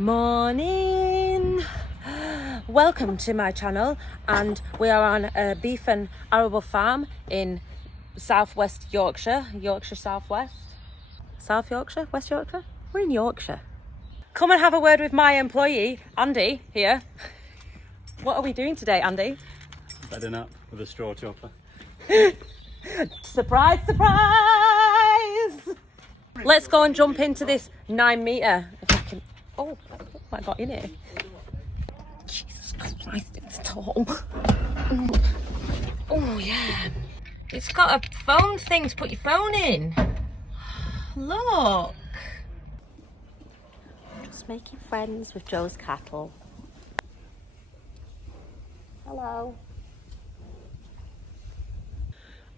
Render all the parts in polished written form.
Morning! Welcome to my channel, and we are on a beef and arable farm in southwest Yorkshire, southwest. South Yorkshire? West Yorkshire? We're in Yorkshire. Come and have a word with my employee, Andy, here. What are we doing today, Andy? Bedding up with a straw chopper. Surprise, surprise! Let's go and jump into this 9 metre. If I can. Oh, what I got in it? Jesus Christ, it's tall. Oh, yeah. It's got a phone thing to put your phone in. Look. Just making friends with Joe's cattle. Hello.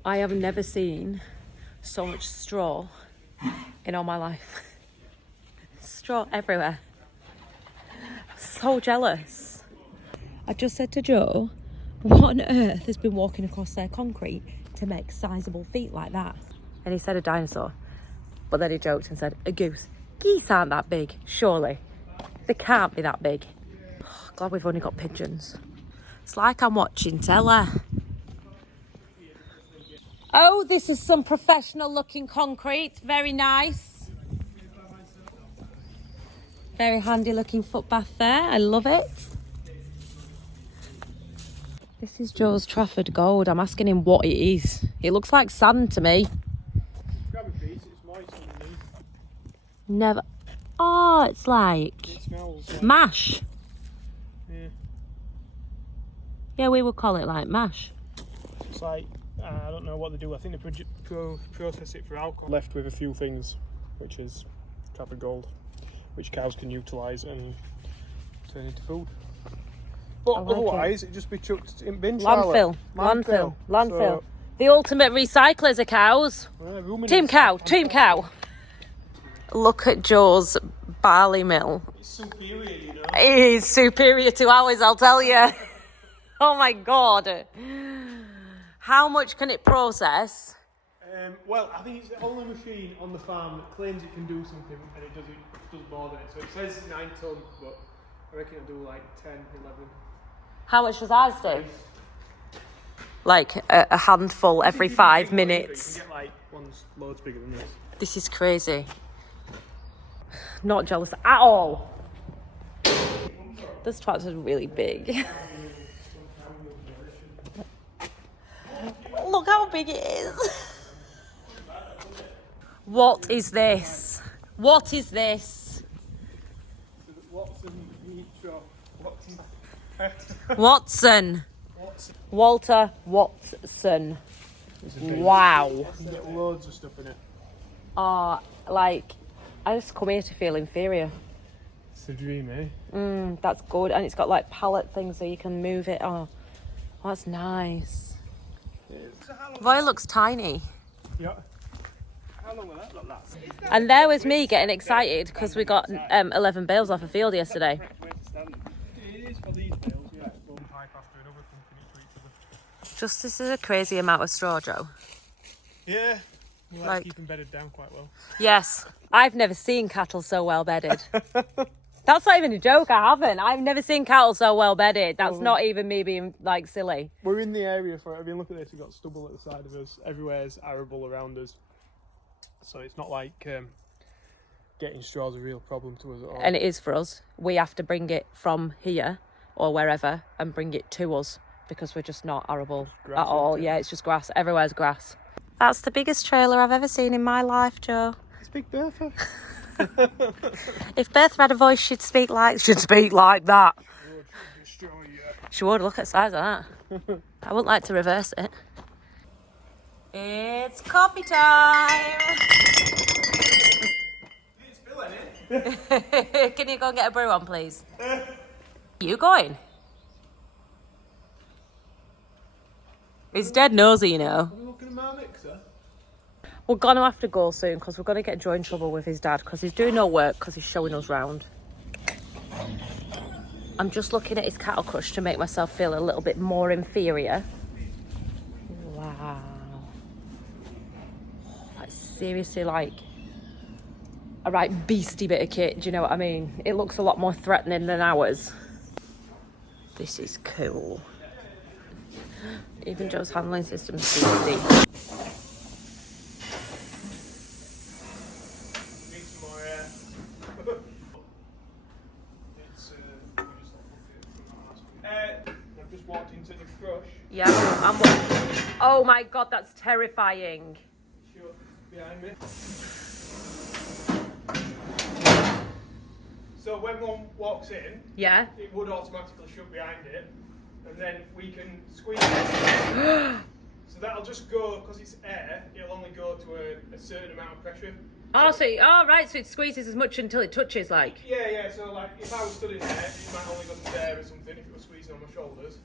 I have never seen so much straw in all my life. Straw everywhere. I'm so jealous. I just said to Joe, what on earth has been walking across their concrete to make sizable feet like that? And he said a dinosaur, but then he joked and said a goose. Geese aren't that big, surely. They can't be that big. Oh, glad we've only got pigeons. It's like I'm watching telly. Oh, this is some professional looking concrete. Very nice. Very handy looking footbath there. I love it. This is Joe's Trafford Gold. I'm asking him what it is. It looks like sand to me. Grab a piece, it's moist underneath. Never. Oh, it's like It smells like mash. Yeah. Yeah, we would call it like mash. It's like, I don't know what they do. I think they process it for alcohol. Left with a few things, which is Trafford Gold, which cows can utilise and turn into food. But like otherwise, it'd just be chucked in bin. Landfill. So, the ultimate recyclers are cows. Team cow. Look at Joe's barley mill. It's superior, you know. It is superior to ours, I'll tell you. Oh my God. How much can it process? Well, I think it's the only machine on the farm that claims it can do something and it does more than it. So it says 9 tonnes, but I reckon it'll do like 10, 11. How much does ours do? Like a handful every 5 minutes. You can get like ones loads bigger than this. This is crazy. Not jealous at all. This tractor's really big. Look how big it is. What is this? What is this? Watson. Walter Watson. Wow. You can get loads of stuff in it. Like, I just come here to feel inferior. It's a dream, eh? That's good. And it's got like pallet things so you can move it. Oh, that's nice. Roy looks tiny. Yeah. How long will that look like? And there was me getting excited because we got 11 bales off a field yesterday. It is for these bales, yeah. One pipe after another company to each other. Just this is a crazy amount of straw, Joe. Yeah. You Like- keep them bedded down quite well. Yes, I've never seen cattle so well bedded. That's not even a joke, I haven't. I've never seen cattle so well bedded. That's not even me being like silly. We're in the area for it. I mean, look at this. We've got stubble at the side of us. Everywhere's arable around us. So it's not like getting straw is a real problem to us at all. And it is for us. We have to bring it from here or wherever and bring it to us because we're just not arable grass, at all. isn't it? Yeah, it's just grass. Everywhere's grass. That's the biggest trailer I've ever seen in my life, Joe. It's Big Bertha. If Bertha had a voice, she'd speak like that. She would. Look at the size of that. I wouldn't like to reverse it. It's coffee time. Can you go and get a brew on, please? You going? He's dead nosy, you know. Are we looking at my mixer? We're going to have to go soon because we're going to get Joe in trouble with his dad because he's doing no work because he's showing us round. I'm just looking at his cattle crush to make myself feel a little bit more inferior. Wow. That's seriously like a right beastie bit of kit, do you know what I mean? It looks a lot more threatening than ours. This is cool. Even Joe's handling system's beastie. I've just walked into the crush. Yeah, oh my God, that's terrifying. Shut behind me. So when one walks in, Yeah. it would automatically shut behind it, and then we can squeeze it. So that'll just go, because it's air, it'll only go to a certain amount of pressure. Oh, so right, so it squeezes as much until it touches, like. Yeah, so like if I was stood in there, it might only go to there or something if it was squeezing on my shoulders.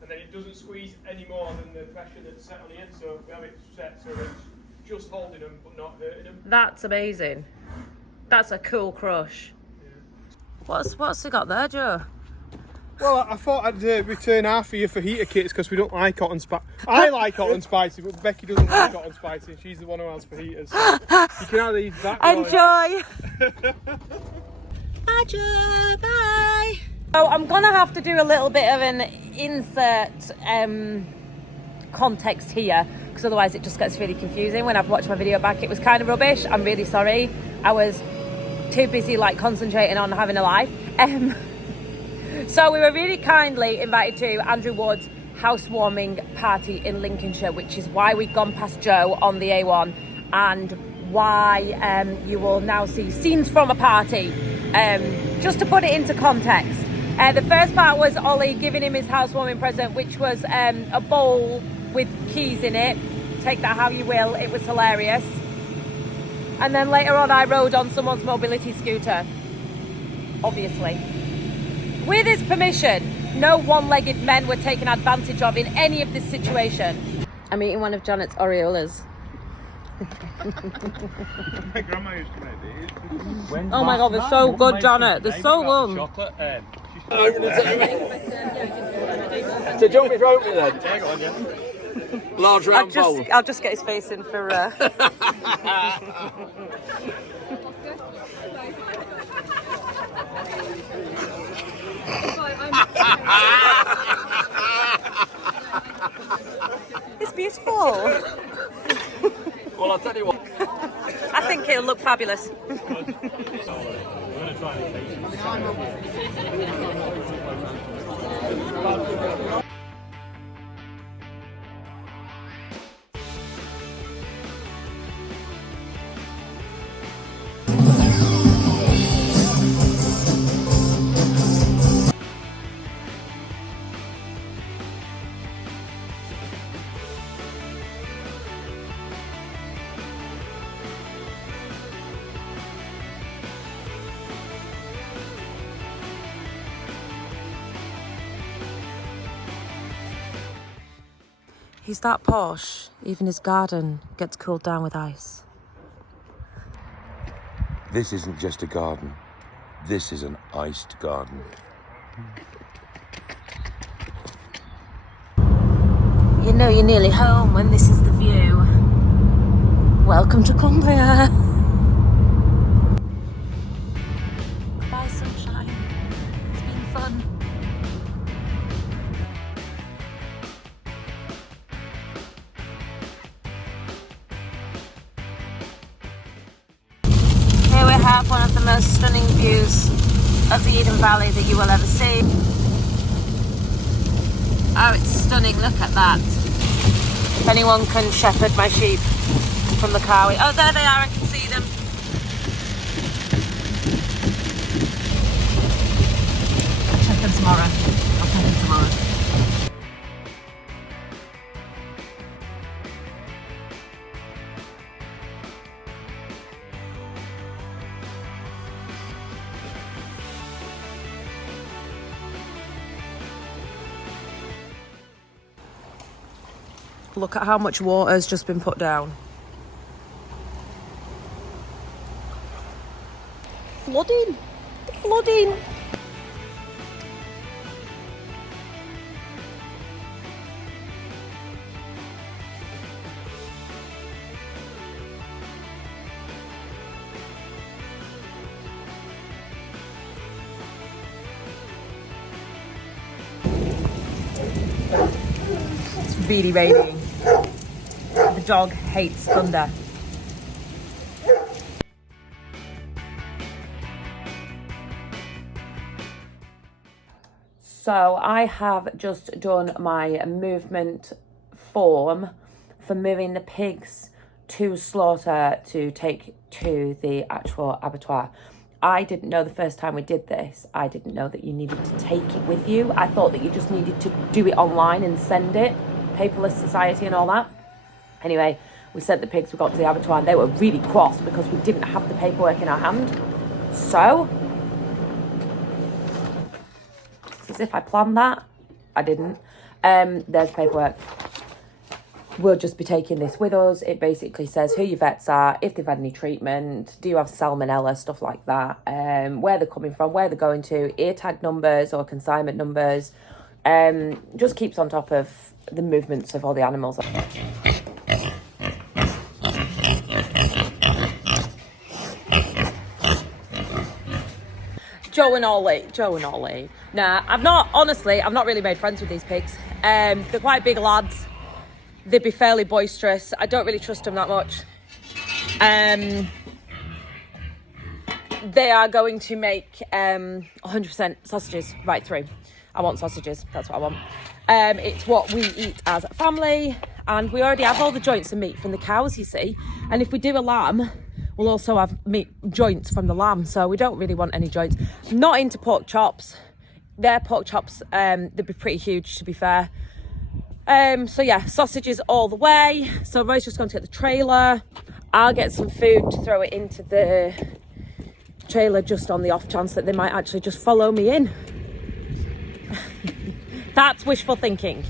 And then it doesn't squeeze any more than the pressure that's set on here, so we have it set so it's just holding them but not hurting them. That's amazing. That's a cool crush. Yeah. What's it got there, Joe? Well, I thought I'd return half of your fajita kits because we don't like hot and spicy. I like hot and spicy, but Becky doesn't like hot and spicy. She's the one who has fajitas. You can have these back. Enjoy! Bye, Joe, bye! So I'm gonna have to do a little bit of an insert context here, because otherwise it just gets really confusing. When I've watched my video back, it was kind of rubbish. I'm really sorry. I was too busy like concentrating on having a life. So we were really kindly invited to Andrew Wood's housewarming party in Lincolnshire, which is why we've gone past Joe on the A1 and why you will now see scenes from a party. Just to put it into context, the first part was Ollie giving him his housewarming present, which was a bowl with keys in it. Take that how you will, it was hilarious. And then later on I rode on someone's mobility scooter, obviously. With his permission, no one-legged men were taken advantage of in any of this situation. I'm eating one of Janet's Oreolas. My grandma used to make these. Oh my God, they're so good, Janet. They're so good. Chocolate. So do you want me to open it then? Yeah, go on, yeah. Large round bowl. I'll just get his face in for... It's beautiful. Well, I'll tell you what. I think it'll look fabulous. He's that posh, even his garden gets cooled down with ice. This isn't just a garden. This is an iced garden. You know you're nearly home when this is the view. Welcome to Cumbria. Bye, sunshine. It's been fun. Here we have one of the most stunning views of the Eden Valley that you will ever see. Oh, it's stunning, look at that. If anyone can shepherd my sheep from the car. Oh, there they are, I can see them. I'll check them tomorrow. I'll check them tomorrow. Look at how much water has just been put down. Flooding! The flooding! it's really rainy. The dog hates thunder. So I have just done my movement form for moving the pigs to slaughter to take to the actual abattoir. I didn't know the first time we did this, I didn't know that you needed to take it with you. I thought that you just needed to do it online and send it, paperless society and all that. Anyway, we sent the pigs, we got to the abattoir and they were really cross because we didn't have the paperwork in our hand. So, as if I planned that, I didn't. There's paperwork. We'll just be taking this with us. It basically says who your vets are, if they've had any treatment, do you have salmonella, stuff like that, where they're coming from, where they're going to, ear tag numbers or consignment numbers. Just keeps on top of the movements of all the animals. Joe and Ollie. Nah, I've not really made friends with these pigs. They're quite big lads. They'd be fairly boisterous. I don't really trust them that much. They are going to make 100% sausages right through. I want sausages, that's what I want. It's what we eat as a family, and we already have all the joints and meat from the cows, you see. And if we do a lamb, we'll also have meat joints from the lamb, so we don't really want any joints. Not into pork chops. Their pork chops, they'd be pretty huge, to be fair. So yeah, sausages all the way. So Roy's just going to get the trailer. I'll get some food to throw it into the trailer just on the off chance that they might actually just follow me in. That's wishful thinking.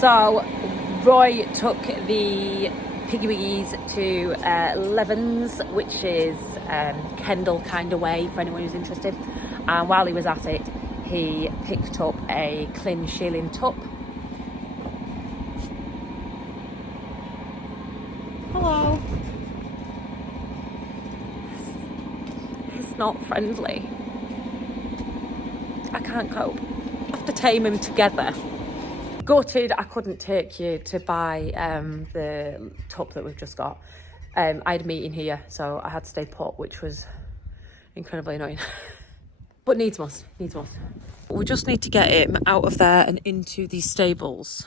So Roy took the piggy wiggies to Lleyn's, which is Kendal kind of way for anyone who's interested. And while he was at it, he picked up a Clyn Shealing tup. Hello. He's not friendly. I can't cope. I have to tame him together. Gutted I couldn't take you to buy the tup that we've just got. I had a meeting here, so I had to stay put, which was incredibly annoying. But needs must. We just need to get him out of there and into these stables.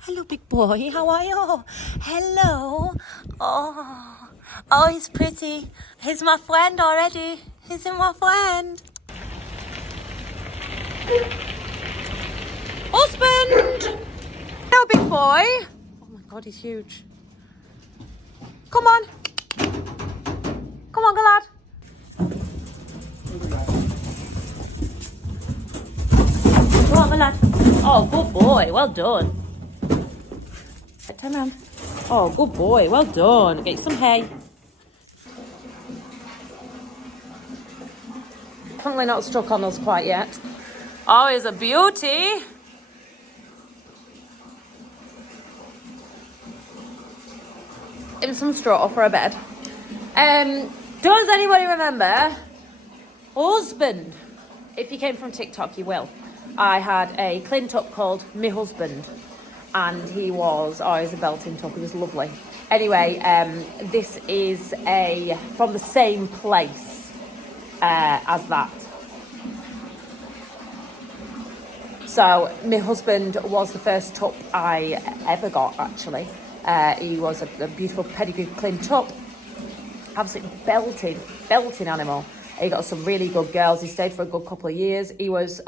Hello, big boy, how are you? Hello. Oh, he's pretty. He's my friend already. He's my friend. Husband! Hello, big boy. Oh my God, he's huge. Come on. Come on, good lad. Come on, good lad. Oh, good boy. Well done. Turn around. Oh, good boy. Well done. Get you some hay. Definitely not stuck on us quite yet. Oh, he's a beauty. In some straw for a bed. Does anybody remember husband? If you came from TikTok, you will. I had a Clyn tup called Me Husband, and he was a belting tup. He was lovely. Anyway, this is from the same place as that. So my husband was the first tup I ever got, actually. He was a beautiful pedigreed Clyn tup. Absolutely belting animal. He got some really good girls. He stayed for a good couple of years. He was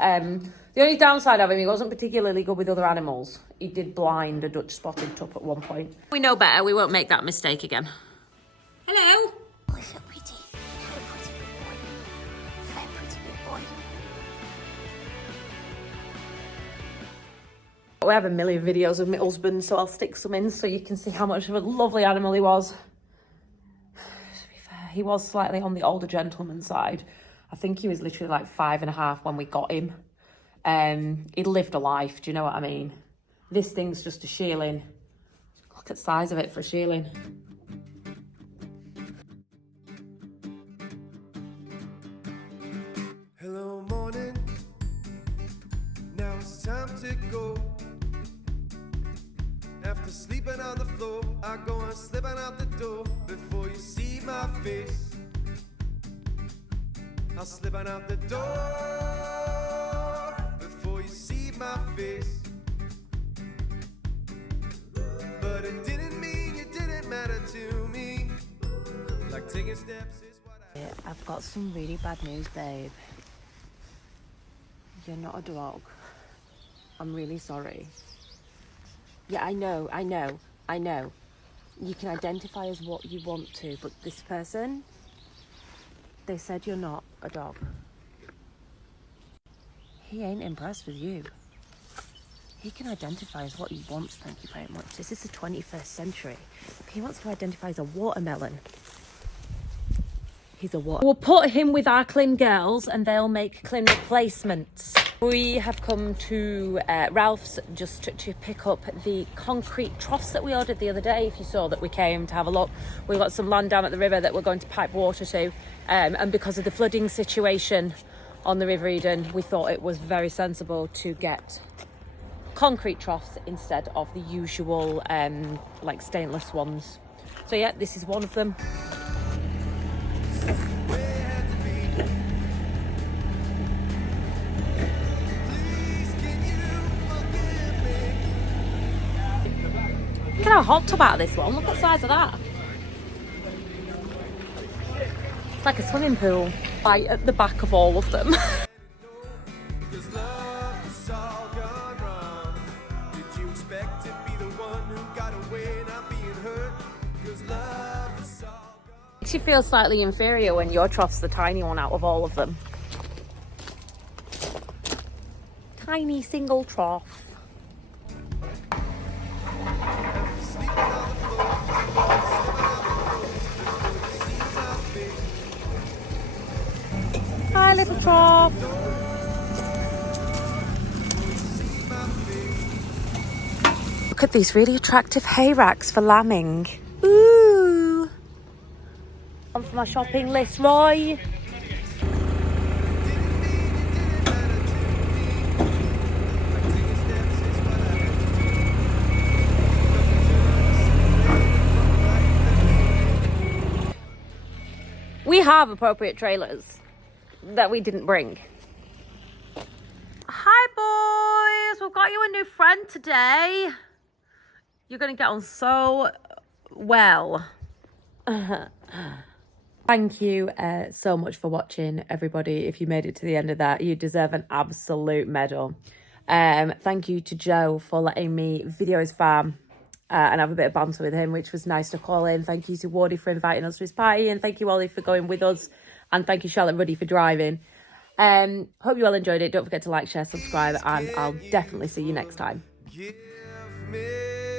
The only downside of him, he wasn't particularly good with other animals. He did blind a Dutch spotted tup at one point. We know better. We won't make that mistake again. Hello. Oh, so pretty. Very pretty big boy. Very pretty big boy. We have a million videos of my husband, so I'll stick some in so you can see how much of a lovely animal he was. To be fair, he was slightly on the older gentleman side. I think he was literally like 5.5 when we got him. He lived a life, do you know what I mean? This thing's just a shearling. Look at the size of it for a shearling. Hello morning, now it's time to go. After sleeping on the floor, I go and slipping out the door. Before you see my face, I'll slipping out the door. Before you see my face, but it didn't mean you didn't matter to me. Like taking steps is what I've got some really bad news, babe. You're not a dog. I'm really sorry. Yeah, I know. You can identify as what you want to, but this person, they said you're not a dog. He ain't impressed with you. He can identify as what he wants, thank you very much. This is the 21st century. He wants to identify as a watermelon. He's a water. We'll put him with our Clin girls and they'll make Clin replacements. We have come to Ralph's just to pick up the concrete troughs that we ordered the other day. If you saw that we came to have a look, we've got some land down at the river that we're going to pipe water to. And because of the flooding situation on the River Eden, we thought it was very sensible to get concrete troughs instead of the usual like stainless ones. So yeah, this is one of them. Look at how hot tub out of this one. Look at the size of that. It's like a swimming pool. Right at the back of all of them. Makes you feel slightly inferior when your trough's the tiny one out of all of them. Tiny single trough. Hi, little trough. Look at these really attractive hay racks for lambing. Ooh. On for my shopping list, Roy. We have appropriate trailers that we didn't bring. Hi boys, we've got you a new friend today. You're gonna get on so well. Thank you so much for watching, everybody. If you made it to the end of that, you deserve an absolute medal. Thank you to Joe for letting me video his farm and have a bit of banter with him, which was nice to call in. Thank you to Wardy for inviting us to his party, and thank you, Ollie, for going with us, and thank you, Charlotte Ruddy, for driving. Hope you all enjoyed it. Don't forget to like, share, subscribe, and I'll definitely see you next time. give me